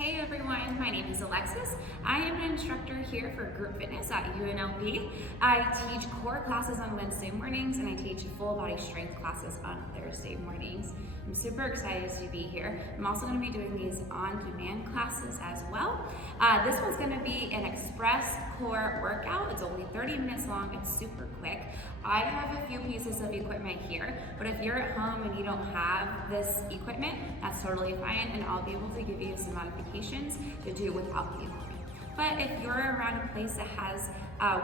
Hey everyone, my name is Alexis. I am an instructor here for group fitness at UNLV. I teach core classes on Wednesday mornings and I teach full body strength classes on Thursday mornings. I'm super excited to be here. I'm also going to be doing these on-demand classes as well. This one's going to be an express core workout. It's only 30 minutes long. It's super quick. I have a few pieces of equipment here, but if you're at home and you don't have this equipment, that's totally fine, and I'll be able to give you some modifications to do without the equipment. But if you're around a place that has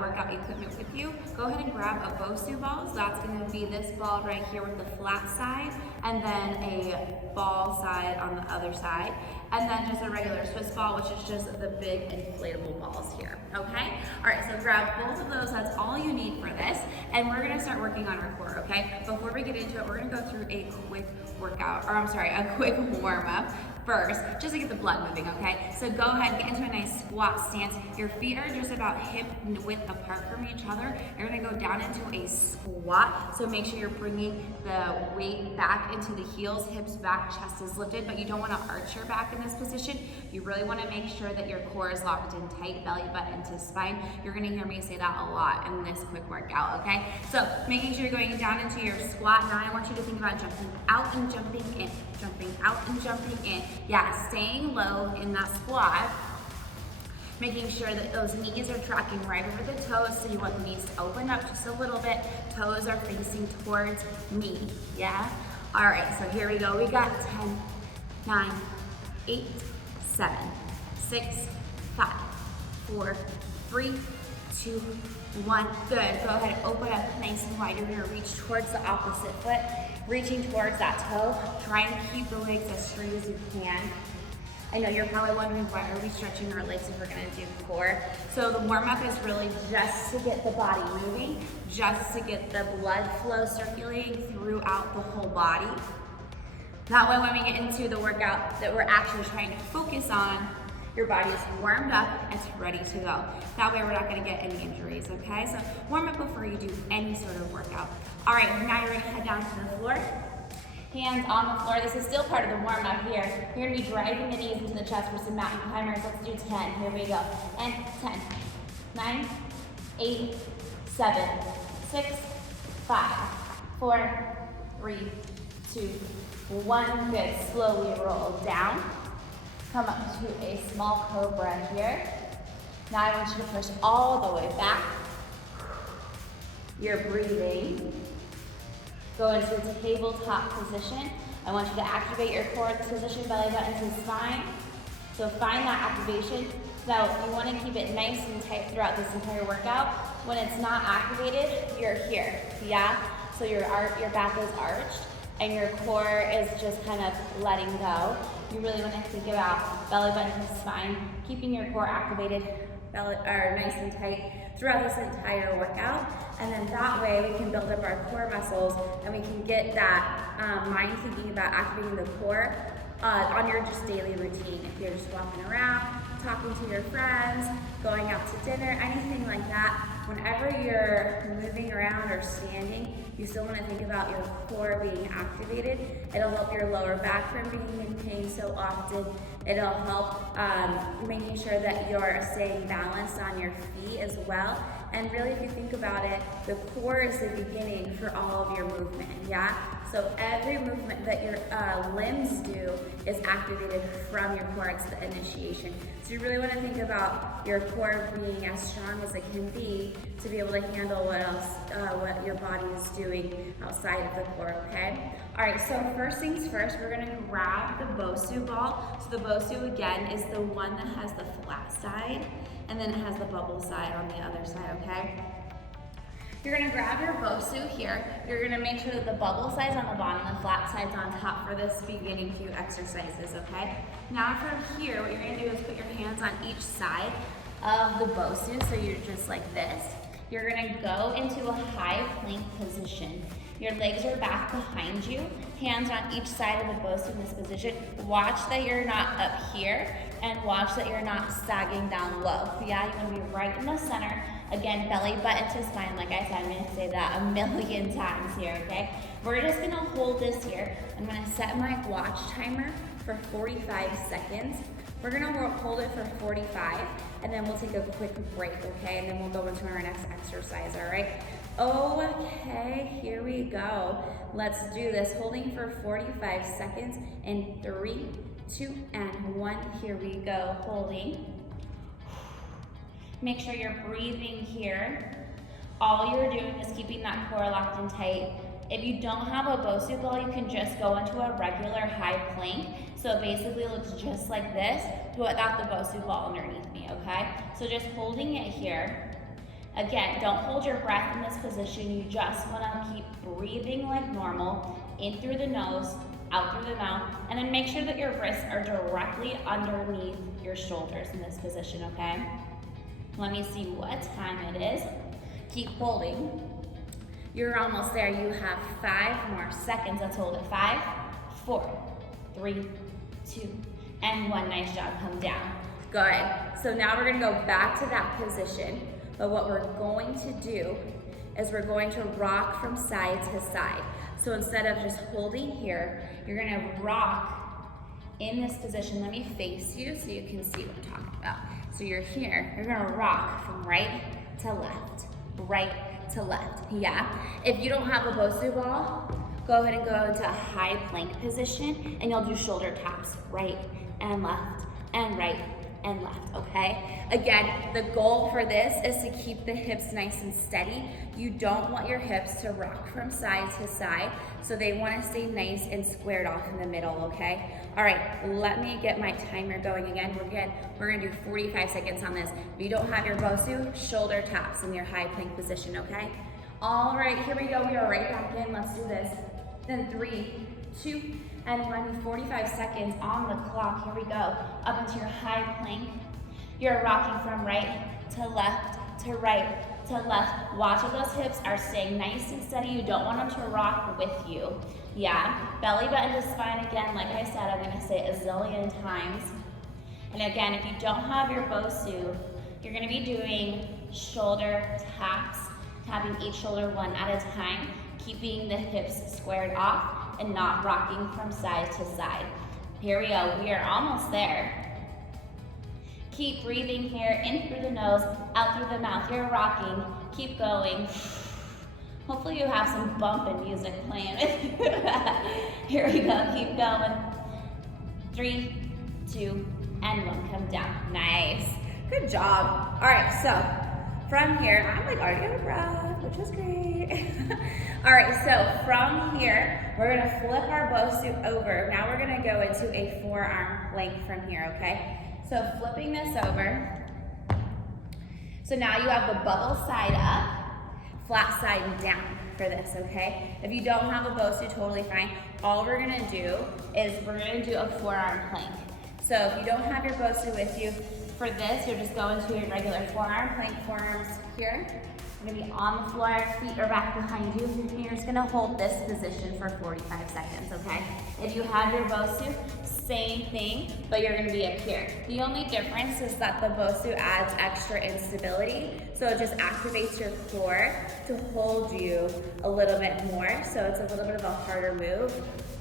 workout equipment with you, go ahead and grab a BOSU ball. So that's going to be this ball right here with the flat side, and then a ball side on the other side, and then just a regular Swiss ball, which is just the big inflatable balls here, okay? All right, so grab both of those. That's all you need for this, and we're going to start working on our core, okay? Before we get into it, we're going to go through a quick workout, or I'm sorry, a quick warm-up first, just to get the blood moving, okay? So go ahead, get into a nice squat stance. Your feet are just about hip width apart from each other. You're gonna go down into a squat, so make sure you're bringing the weight back into the heels, hips back, chest is lifted, but you don't wanna arch your back in this position. You really wanna make sure that your core is locked in tight, belly button to spine. You're gonna hear me say that a lot in this quick workout, okay? So making sure you're going down into your squat. Now I want you to think about jumping out and jumping in, jumping out and jumping in. Yeah, staying low in that squat, making sure that those knees are tracking right over the toes, so you want the knees to open up just a little bit. Toes are facing towards me, yeah? All right, so here we go. We got 10, 9, 8, 7, 6, 5, 4, 3, 2, 1. Good, go ahead, open up nice and wide. You're gonna reach towards the opposite foot, reaching towards that toe. Try and keep the legs as straight as you can. I know you're probably wondering, why are we stretching our legs if we're gonna do core? So the warm-up is really just to get the body moving, just to get the blood flow circulating throughout the whole body. That way when we get into the workout that we're actually trying to focus on, your body is warmed up and it's ready to go. That way we're not gonna get any injuries, okay? So warm up before you do any sort of workout. All right, now you're gonna head down to the floor. Hands on the floor. This is still part of the warm up here. You're gonna be driving the knees into the chest for some mountain climbers. Let's do 10. Here we go. And 10, 9, 8, 7, 6, 5, 4, 3, 2, 1. Good. Slowly roll down. Come up to a small cobra here. Now I want you to push all the way back. You're breathing. Go into the tabletop position. I want you to activate your core in this position, belly button to spine. So find that activation. Now you want to keep it nice and tight throughout this entire workout. When it's not activated, you're here, yeah? So your back is arched and your core is just kind of letting go. You really want to think about belly button to spine, keeping your core activated, nice and tight throughout this entire workout. And then that way we can build up our core muscles and we can get that mind thinking about activating the core on your just daily routine. If you're just walking around, talking to your friends, going out to dinner, anything like that, whenever you're moving around or standing, you still want to think about your core being activated. It'll help your lower back from being in pain so often. It'll help making sure that you're staying balanced on your feet as well. And really, if you think about it, the core is the beginning for all of your movement, yeah? So every movement that your limbs do is activated from your core. It's the initiation. So you really want to think about your core being as strong as it can be to be able to handle what your body is doing outside of the core, okay? All right, so first things first, we're gonna grab the BOSU ball. So the BOSU, again, is the one that has the flat side, and then it has the bubble side on the other side, okay? You're gonna grab your BOSU here. You're gonna make sure that the bubble side's on the bottom, the flat side's on top for this beginning few exercises, okay? Now from here, what you're gonna do is put your hands on each side of the BOSU, so you're just like this. You're gonna go into a high plank position. Your legs are back behind you, hands on each side of the BOSU in this position. Watch that you're not up here, and watch that you're not sagging down low. Yeah, you wanna be right in the center. Again, belly button to spine. Like I said, I'm gonna say that a million times here, okay? We're just gonna hold this here. I'm gonna set my watch timer for 45 seconds. We're gonna hold it for 45, and then we'll take a quick break, okay? And then we'll go into our next exercise, all right? Okay, here we go. Let's do this, holding for 45 seconds in 3, 2, and 1. Here we go, holding. Make sure you're breathing here. All you're doing is keeping that core locked and tight. If you don't have a Bosu ball, you can just go into a regular high plank. So it basically looks just like this, but without the Bosu ball underneath me, okay? So just holding it here. Again, don't hold your breath in this position. You just wanna keep breathing like normal, in through the nose, out through the mouth, and then make sure that your wrists are directly underneath your shoulders in this position, okay? Let me see what time it is. Keep holding. You're almost there. You have 5 more seconds. Let's hold it. 5, 4, 3, 2, and 1. Nice job. Come down. Good. So now we're going to go back to that position. But what we're going to do is we're going to rock from side to side. So instead of just holding here, you're going to rock in this position. Let me face you so you can see what I'm talking about. So you're here. You're going to rock from right to left. Right to left, yeah. If you don't have a Bosu ball, go ahead and go into a high plank position and you'll do shoulder taps, right and left and right and left, okay? Again, the goal for this is to keep the hips nice and steady. You don't want your hips to rock from side to side, so they wanna stay nice and squared off in the middle, okay? All right, let me get my timer going again. We're gonna do 45 seconds on this. If you don't have your Bosu, shoulder taps in your high plank position, okay? All right, here we go. We are right back in. Let's do this. Then 3, 2, and 1. 45 seconds on the clock. Here we go. Up into your high plank. You're rocking from right to left to right to left. Watch if those hips are staying nice and steady. You don't want them to rock with you. Yeah, belly button to spine again. Like I said, I'm gonna say it a zillion times. And again, if you don't have your Bosu, you're gonna be doing shoulder taps, tapping each shoulder one at a time, keeping the hips squared off and not rocking from side to side. Here we go, we are almost there. Keep breathing here, in through the nose, out through the mouth. You're rocking, keep going. Hopefully you have some bumping music playing with you. Here we go, keep going. 3, 2, and 1, come down. Nice, good job. All right, so from here, I'm like already out of breath, which is great. All right, so from here, we're gonna flip our Bosu over. Now we're gonna go into a forearm plank from here, okay? So flipping this over. So now you have the bubble side up, flat side down for this, okay? If you don't have a Bosu, totally fine. All we're gonna do is we're gonna do a forearm plank. So if you don't have your Bosu with you, for this, you're just going to a regular forearm plank, forearms here. You're gonna be on the floor, feet are back behind you, and you're just gonna hold this position for 45 seconds, okay? If you have your Bosu, same thing, but you're gonna be up here. The only difference is that the Bosu adds extra instability, so it just activates your core to hold you a little bit more, so it's a little bit of a harder move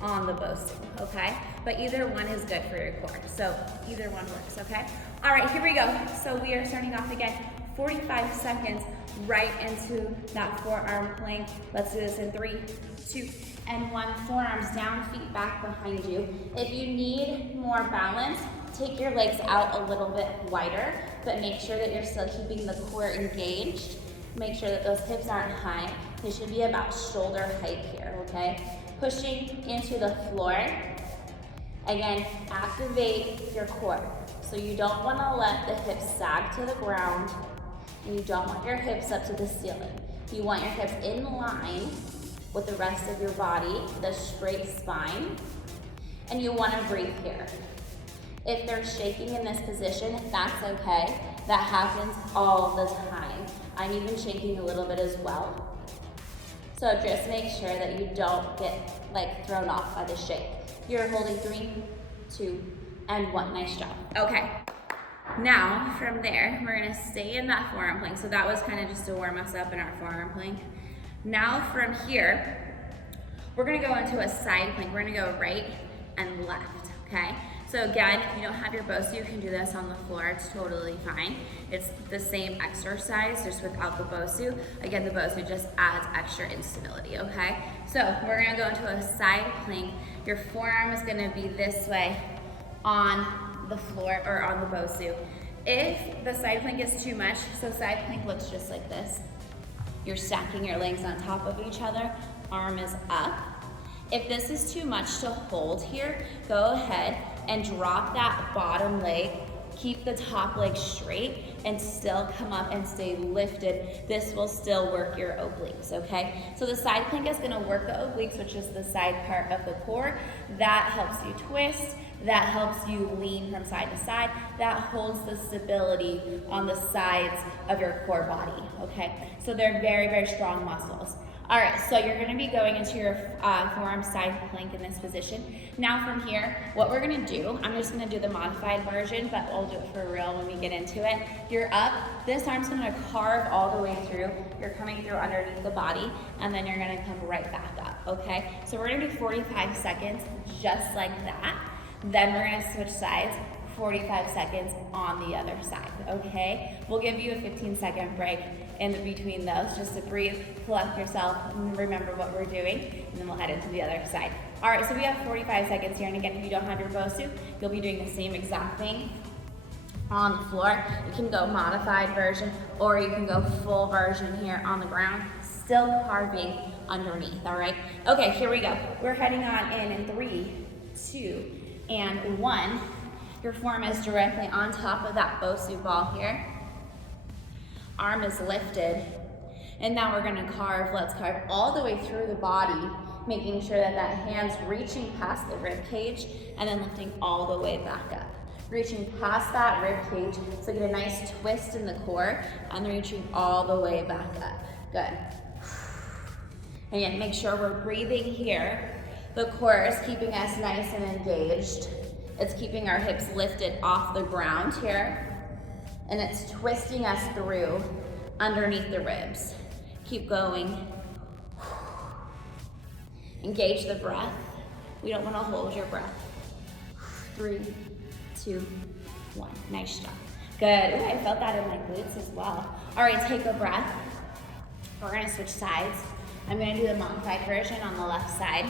on the Bosu, okay? But either one is good for your core, so either one works, okay? All right, here we go. So we are starting off again, 45 seconds right into that forearm plank. Let's do this in 3, 2, and 1. Forearms down, feet back behind you. If you need more balance, take your legs out a little bit wider, but make sure that you're still keeping the core engaged. Make sure that those hips aren't high. They should be about shoulder height here, okay? Pushing into the floor. Again, activate your core. So you don't want to let the hips sag to the ground, and you don't want your hips up to the ceiling. You want your hips in line with the rest of your body, the straight spine, and you want to breathe here. If they're shaking in this position, that's okay. That happens all the time. I'm even shaking a little bit as well. So just make sure that you don't get thrown off by the shake. You're holding 3, 2, and 1. Nice job. Okay. Now, from there, we're gonna stay in that forearm plank. So that was kind of just to warm us up in our forearm plank. Now from here, we're gonna go into a side plank. We're gonna go right and left, okay? So So again, if you don't have your BOSU, you can do this on the floor. It's totally fine. It's the same exercise, just without the BOSU. Again, the BOSU just adds extra instability, okay? So we're gonna go into a side plank. Your forearm is gonna be this way on the floor or on the BOSU. If the side plank is too much, so side plank looks just like this. You're stacking your legs on top of each other, arm is up. If this is too much to hold here, go ahead and drop that bottom leg, keep the top leg straight, and still come up and stay lifted. This will still work your obliques, okay? So the side plank is gonna work the obliques, which is the side part of the core. That helps you twist, that helps you lean from side to side, that holds the stability on the sides of your core body, okay? So they're very, very strong muscles. All right, so you're gonna be going into your forearm side plank in this position. Now from here, what we're gonna do, I'm just gonna do the modified version, but we'll do it for real when we get into it. You're up, this arm's gonna carve all the way through. You're coming through underneath the body, and then you're gonna come right back up, okay? So we're gonna do 45 seconds, just like that. Then we're gonna switch sides, 45 seconds on the other side, okay? We'll give you a 15-second break in between those just to breathe, collect yourself, and remember what we're doing, and then we'll head into the other side. All right, so we have 45 seconds here, and again, if you don't have your BOSU, you'll be doing the same exact thing on the floor. You can go modified version, or you can go full version here on the ground, still carving underneath, all right? Okay, here we go. We're heading on in 3, 2, and 1. Your form is directly on top of that BOSU ball here. Arm is lifted. And now we're gonna carve, let's carve all the way through the body, making sure that that hand's reaching past the rib cage and then lifting all the way back up. Reaching past that rib cage, so get a nice twist in the core and reaching all the way back up. Good. Again, make sure we're breathing here. The core is keeping us nice and engaged. It's keeping our hips lifted off the ground here, and it's twisting us through underneath the ribs. Keep going. Engage the breath. We don't want to hold your breath. 3, 2, 1. Nice job. Good. Ooh, I felt that in my glutes as well. All right, take a breath. We're going to switch sides. I'm going to do the modified version on the left side.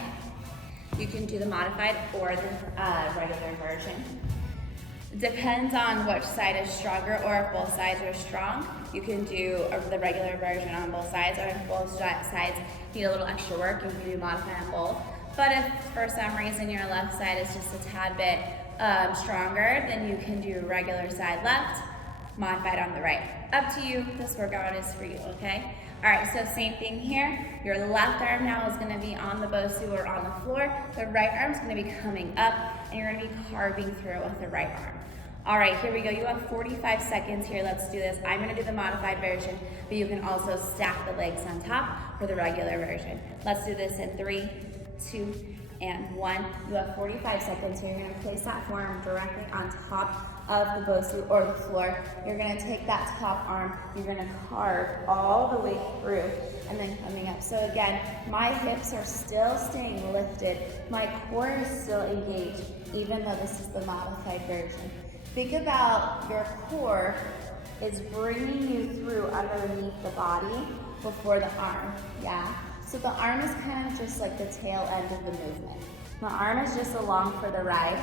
You can do the modified or the regular version. It depends on which side is stronger, or if both sides are strong, you can do the regular version on both sides, or if both sides need a little extra work, you can do modified on both. But if for some reason your left side is just a tad bit stronger, then you can do regular side left, modified on the right. Up to you, this workout is for you, okay? All right, so same thing here. Your left arm now is gonna be on the BOSU or on the floor. The right arm's gonna be coming up, and you're gonna be carving through with the right arm. All right, here we go. You have 45 seconds here. Let's do this. I'm gonna do the modified version, but you can also stack the legs on top for the regular version. Let's do this in 3, 2, and 1. You have 45 seconds here. You're gonna place that forearm directly on top of the BOSU or the floor. You're gonna take that top arm, you're gonna carve all the way through and then coming up. So again, my hips are still staying lifted. My core is still engaged, even though this is the modified version. Think about your core is bringing you through underneath the body before the arm, yeah? So the arm is kind of just like the tail end of the movement. The arm is just along for the ride,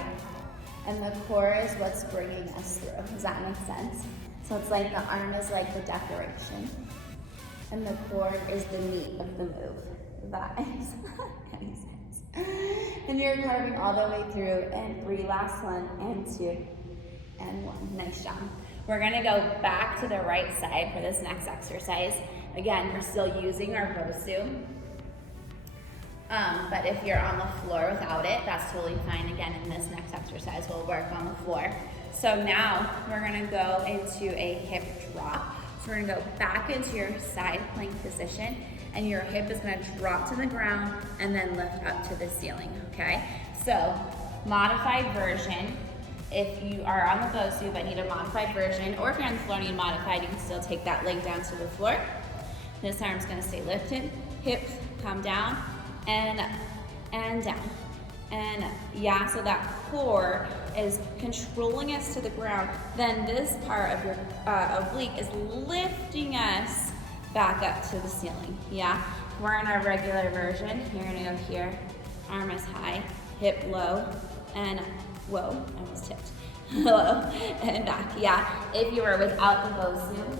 and the core is what's bringing us through. Does that make sense? So it's like the arm is like the decoration, and the core is the meat of the move. Does that make sense? And you're carving all the way through, and 3, last one, and 2, and 1. Nice job. We're gonna go back to the right side for this next exercise. Again, we're still using our BOSU. But if you're on the floor without it, that's totally fine. Again, in this next exercise, we'll work on the floor. So now we're gonna go into a hip drop. So we're gonna go back into your side plank position, and your hip is gonna drop to the ground and then lift up to the ceiling, okay? So modified version, if you are on the BOSU but need a modified version, or if you're on the floor and need modified, you can still take that leg down to the floor. This arm's gonna stay lifted, hips come down, and up, and down, and up. Yeah, so that core is controlling us to the ground, then this part of your oblique is lifting us back up to the ceiling, yeah? We're in our regular version. You're gonna go here, arm is high, hip low, and whoa, I almost tipped. Low and back, yeah. If you were without the BOSU,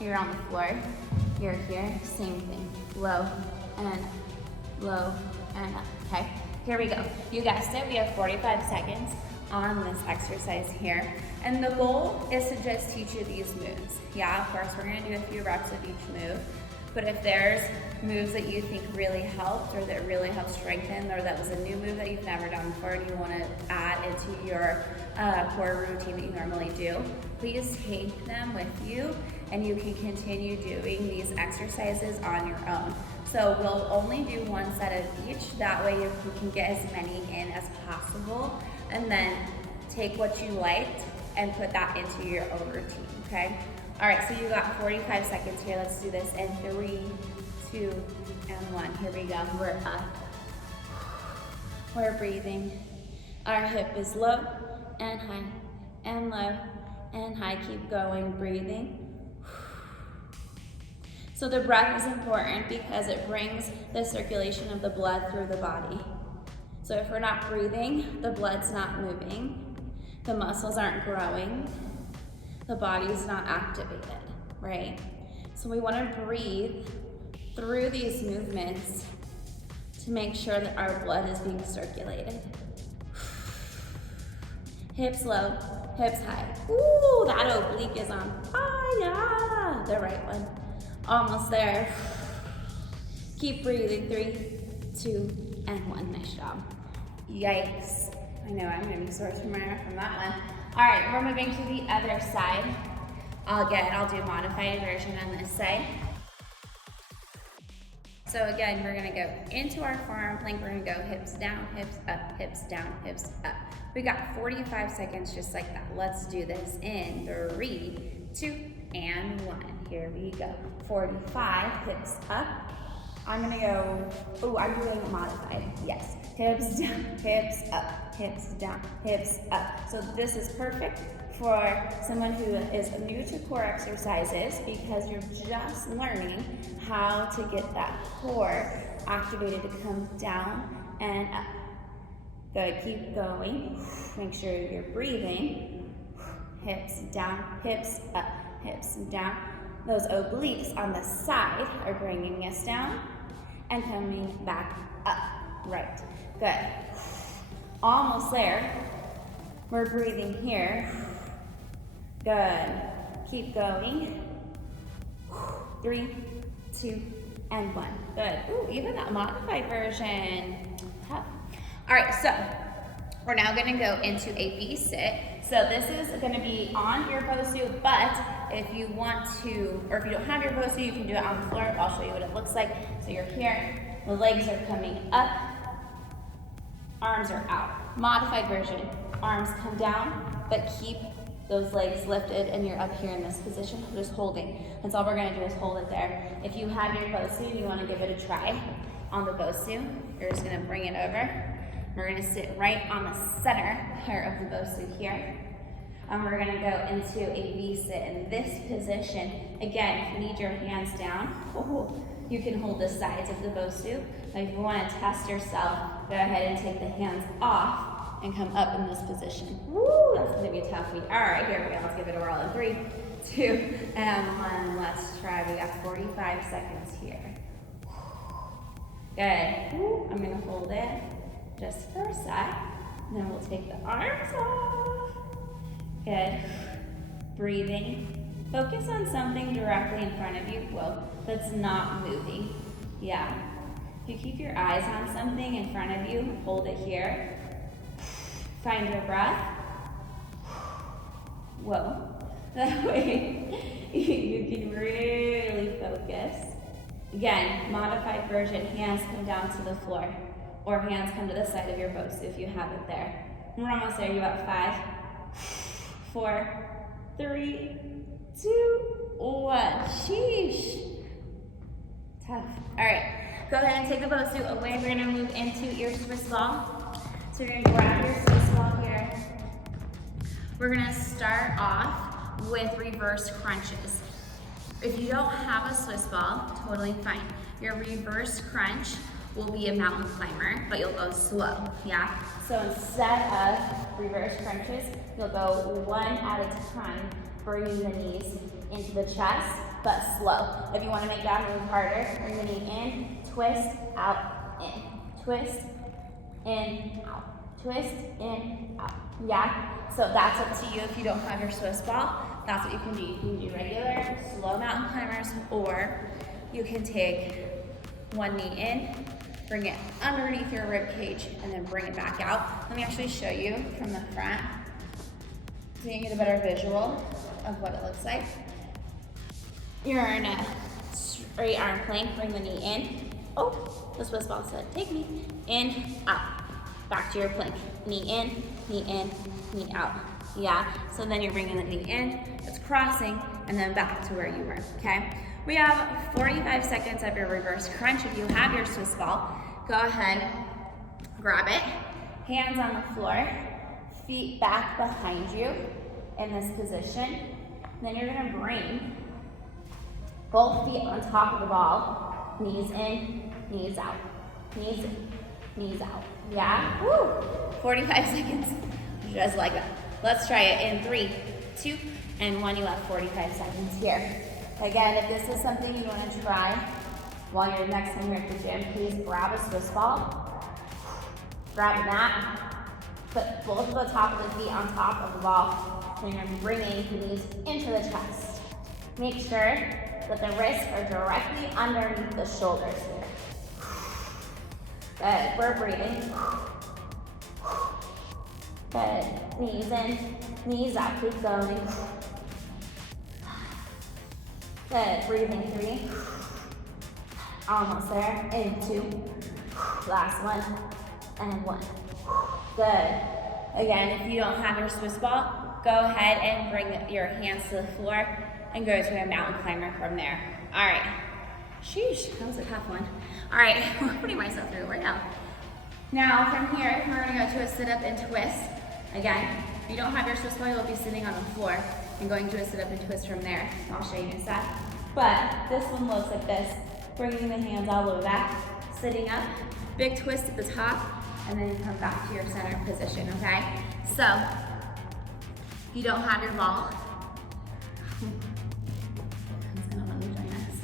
you're on the floor, you're here, same thing, low and up, okay? Here we go. You guessed it, we have 45 seconds on this exercise here. And the goal is to just teach you these moves. Yeah, of course, we're gonna do a few reps of each move. But if there's moves that you think really helped or that really helped strengthen, or that was a new move that you've never done before and you wanna add into your core routine that you normally do, please take them with you and you can continue doing these exercises on your own. So we'll only do one set of each, that way you can get as many in as possible, and then take what you liked and put that into your own routine, okay? All right, so you got 45 seconds here. Let's do this in 3, 2, and 1. Here we go, we're up. We're breathing. Our hip is low and high, and low and high. Keep going, breathing. So the breath is important because it brings the circulation of the blood through the body. So if we're not breathing, the blood's not moving, the muscles aren't growing, the body's not activated, right? So we want to breathe through these movements to make sure that our blood is being circulated. Hips low, hips high. Ooh, that oblique is on fire. The right one. Almost there. Keep breathing. 3, 2, and 1. Nice job. Yikes. I know I'm gonna be sore tomorrow from that one. All right, we're moving to the other side. I'll do modified version on this side. So again, we're gonna go into our forearm plank. We're gonna go hips down, hips up, hips down, hips up. We got 45 seconds just like that. Let's do this in 3, 2, and 1. Here we go. 45, hips up. I'm gonna go, I'm doing modified, yes. Hips down, hips up, hips down, hips up. So this is perfect for someone who is new to core exercises because you're just learning how to get that core activated to come down and up. Good, keep going. Make sure you're breathing. Hips down, hips up, hips down. Those obliques on the side are bringing us down and coming back up. Right, good. Almost there. We're breathing here. Good. Keep going. 3, 2, and 1. Good. Ooh, even that modified version. Tough. All right, so we're now gonna go into a V-sit. So this is gonna be on your BOSU, but if you want to, or if you don't have your BOSU, you can do it on the floor. I'll show you what it looks like. So you're here, the legs are coming up, arms are out. Modified version, arms come down, but keep those legs lifted and you're up here in this position, just holding. That's all we're gonna do is hold it there. If you have your BOSU and you wanna give it a try on the BOSU, you're just gonna bring it over. We're gonna sit right on the center part of the BOSU here. And we're gonna go into a V-sit in this position. Again, if you need your hands down, you can hold the sides of the BOSU. If you wanna test yourself, go ahead and take the hands off and come up in this position. Woo, that's gonna be a toughie. All right, here we go, let's give it a whirl in 3, 2, and 1. Let's try, we got 45 seconds here. Good, woo, I'm gonna hold it just for a sec, and then we'll take the arms off. Good. Breathing. Focus on something directly in front of you, that's not moving. Yeah. If you keep your eyes on something in front of you, hold it here. Find your breath. Whoa. That way you can really focus. Again, modified version, hands come down to the floor, or hands come to the side of your BOSU if you have it there. We're almost there, you got 5, 4, 3, 2, 1. Sheesh. Tough. All right, go ahead and take the BOSU away. We're gonna move into your Swiss ball. So you're gonna grab your Swiss ball here. We're gonna start off with reverse crunches. If you don't have a Swiss ball, totally fine. Your reverse crunch will be a mountain climber, but you'll go slow, yeah? So instead of reverse crunches, you'll go one at a time, bringing the knees into the chest, but slow. If you wanna make that move harder, bring the knee in, twist, out, in, twist, in, out, twist, in, out, yeah? So that's up to you if you don't have your Swiss ball. That's what you can do. You can do regular, slow mountain climbers, or you can take one knee in, bring it underneath your rib cage, and then bring it back out. Let me actually show you from the front so you can get a better visual of what it looks like. You're in a straight arm plank, bring the knee in. Oh, the Swiss ball said, take me in, out. Back to your plank. Knee in, knee out. Yeah, so then you're bringing the knee in, it's crossing, and then back to where you were, okay? We have 45 seconds of your reverse crunch. If you have your Swiss ball, go ahead, grab it, hands on the floor, feet back behind you in this position. Then you're gonna bring both feet on top of the ball, knees in, knees out, knees in, knees out. Yeah, woo, 45 seconds, just like that. Let's try it in 3, 2, and 1. You have 45 seconds here. Again, if this is something you want to try while you're next time you're at the gym, please grab a Swiss ball, grab a mat, put both of the top of the feet on top of the ball, and you're bringing the knees into the chest. Make sure that the wrists are directly underneath the shoulders here. Good, we're breathing. Good, knees in, knees out, keep going. Good, breathing 3. Almost there, in 2. Last one, and 1. Good. Again, if you don't have your Swiss ball, go ahead and bring your hands to the floor and go to a mountain climber from there. All right. Sheesh, that was a tough one. All right, we're putting myself through a workout. Now from here, we're gonna go to a sit-up and twist. Again, if you don't have your Swiss ball, you'll be sitting on the floor and going to a sit-up and twist from there. I'll show you in a sec. But this one looks like this. Bringing the hands all the way back, sitting up, big twist at the top, and then you come back to your center position, okay? So, if you don't have your ball, it's gonna let me join us.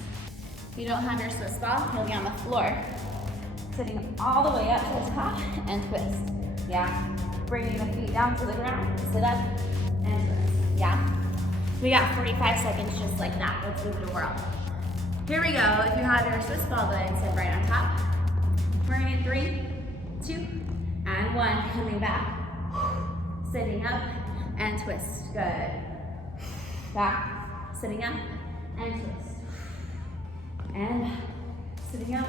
If you don't have your Swiss ball, you'll be on the floor, sitting all the way up to the top and twist. Yeah, bringing the feet down to the ground, sit up and twist. Yeah, we got 45 seconds just like that. Let's give it a whirl. Here we go. If you have your Swiss ball, go ahead and sit right on top. We're gonna get 3, 2, and 1. Coming back, sitting up and twist. Good. Back, sitting up and twist. And sitting up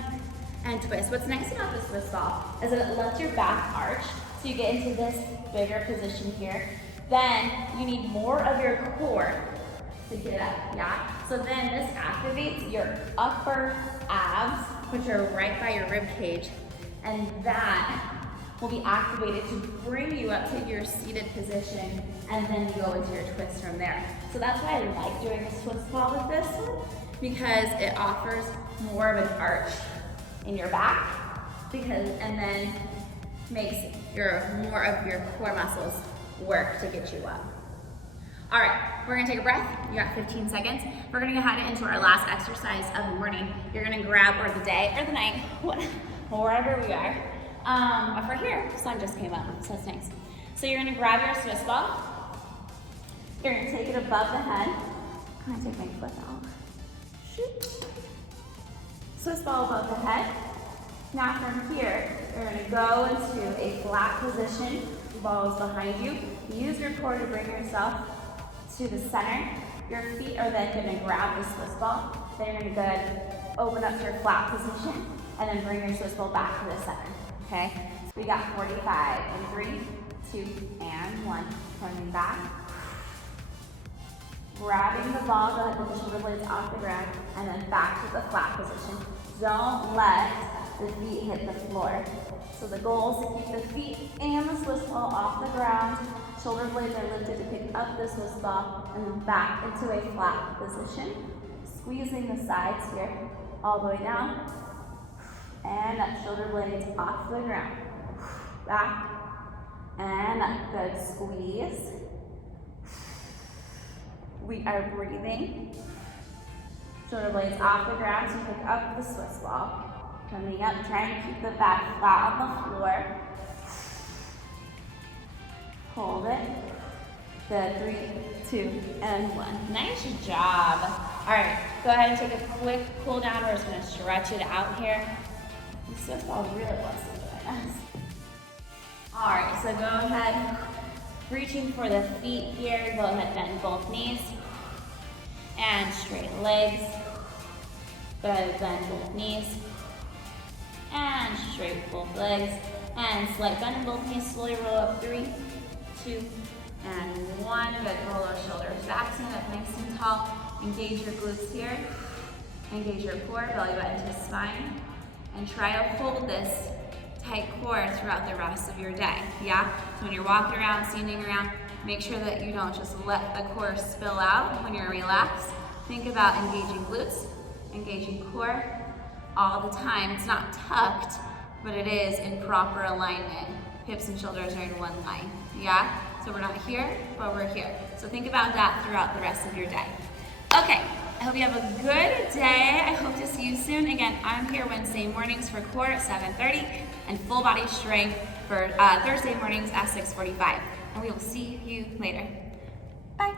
and twist. What's nice about the Swiss ball is that it lets your back arch, so you get into this bigger position here. Then you need more of your core to get up, yeah? So then this activates your upper abs, which are right by your rib cage, and that will be activated to bring you up to your seated position, and then you go into your twist from there. So that's why I like doing a Swiss ball with this one, because it offers more of an arch in your back, and then makes more of your core muscles work to get you up. All right, we're gonna take a breath. You got 15 seconds. We're gonna go ahead into our last exercise of the morning. You're gonna grab, or the day, or the night, wherever we are. If we're here, sun just came up, so that's nice. So you're gonna grab your Swiss ball. You're gonna take it above the head. I'm gonna take my foot out. Shoot. Swiss ball above the head. Now from here, you're gonna go into a flat position. The ball is behind you. Use your core to bring yourself to the center. Your feet are then gonna grab the Swiss ball. Then you're gonna open up to your flat position and then bring your Swiss ball back to the center, okay? So we got 45 in 3, 2, and 1. Coming back. Grabbing the ball, go ahead, put the shoulder blades off the ground, and then back to the flat position. Don't let the feet hit the floor. So the goal is to keep the feet and the Swiss ball off the ground. Shoulder blades are lifted to pick up the Swiss ball and then back into a flat position. Squeezing the sides here, all the way down. And up, shoulder blades off the ground. Back and up, good, squeeze. We are breathing. Shoulder blades off the ground to pick up the Swiss ball. Coming up, trying to keep the back flat on the floor. Hold it. Good, 3, 2, and 1. Nice job. All right, go ahead and take a quick cool down. We're just gonna stretch it out here. The Swiss ball really wants to join us. All right, so go ahead, reaching for the feet here. Go ahead, bend both knees. And straight legs. Go ahead, bend both knees. And straight both legs. And slight bend in both knees. Slowly roll up. 3, 2, and 1. Good. Roll those shoulders back. Stand up nice and tall. Engage your glutes here. Engage your core. Belly button to spine. And try to hold this tight core throughout the rest of your day. Yeah? So when you're walking around, standing around, make sure that you don't just let the core spill out when you're relaxed. Think about engaging glutes, engaging core all the time. It's not tucked, but it is in proper alignment. Hips and shoulders are in one line, yeah? So we're not here, but we're here. So think about that throughout the rest of your day. Okay, I hope you have a good day. I hope to see you soon. Again, I'm here Wednesday mornings for core at 7:30 and full body strength for Thursday mornings at 6:45. And we will see you later. Bye.